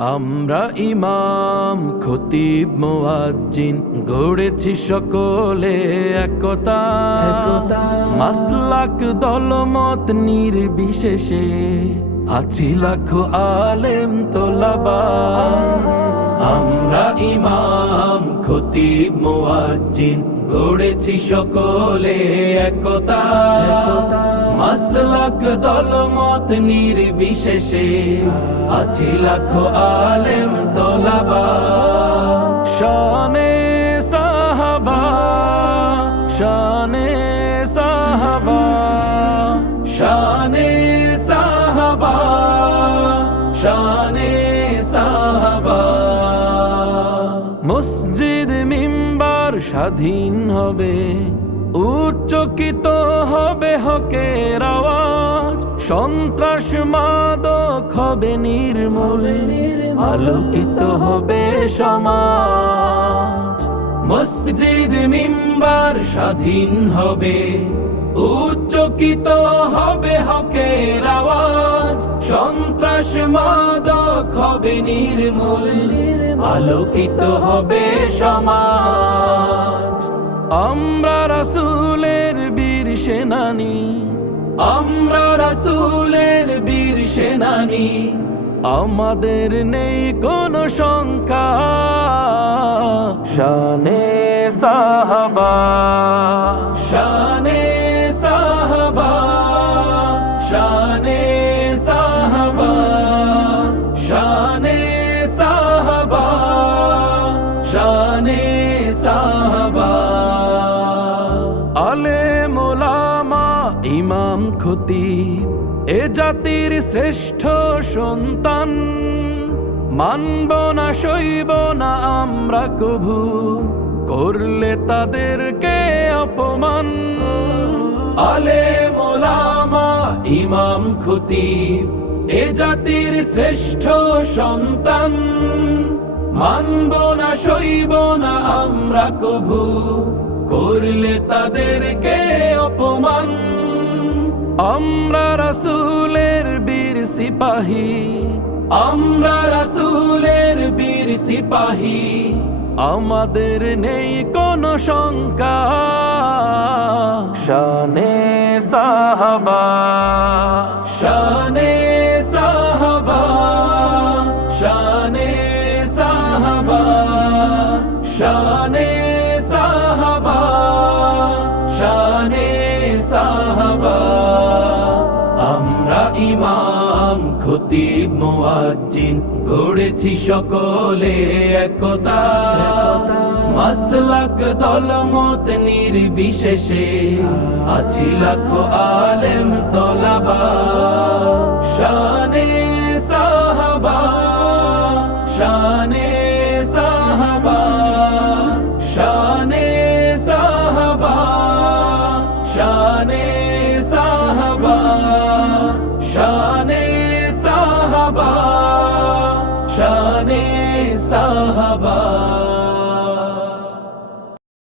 আমরা ইমাম খতিব মোয়াজ্জিন গড়েছি সকলে একতা। মাসলাক দলমত নির্বিশেষে। আছি লাখো আলেম তোলাবা। আমরা ইমাম, খতিব, মোয়াজ্জিন, গড়েছি সকলে একতা। মাসলাক দলমত নির্বিশেষে আছি লাখো আলেম তোলাবা। শানে সাহাবা শানে সাহাবা, শানে সাহাবা, শানে সাহাবা। মসজিদ, মিম্বার স্বাধীন হবে, উচ্চকিত হবে হকের আওয়াজ। সন্ত্রাস মাদক হবে নির্মূল, আলোকিত হবে সমাজ। মসজিদ, মিম্বার স্বাধীন হবে, উচ্চকিত হবে হকের আওয়াজ। সন্ত্রাস মাদক হবে নির্মূল, আলোকিত হবে সমাজ। আমরা রাসূলের বীর সেনানি, আমরা রাসূলের বীর সেনানি। আমাদের নেই কোনো শঙ্কা, শানে সাহাবা। শানে সাহাবা, শানে শানে সাহাবা। আলে মোলামা, ইমাম খতিব, এ জাতির শ্রেষ্ঠ সন্তান। মানব না সইব না, আমরা কভু, করলে তাদেরকে অপমান। আলে মোলামা, ইমাম খতিব, এ জাতির শ্রেষ্ঠ সন্তান। মানব না, সইব না, আমরা কভু করলে তাদেরকে অপমান। আমরা রাসূলের বীর সিপাহী। আমরা রাসূলের বীর সিপাহী। আমাদের নেই কোনো শঙ্কা। শানে সাহাবা। শানে শানে সাহাবা শানে সাহাবা। আমরা ইমাম, খতিব, মোয়াজ্জিন, গড়েছি সকলে একতা। মাসলাক দলমত নির্বিশেষে আছি লাখো আলেম তলাবা। শানে সাহাবা, শানে শানে সাহাবা শানে সাহাবা শানে সাহাবা।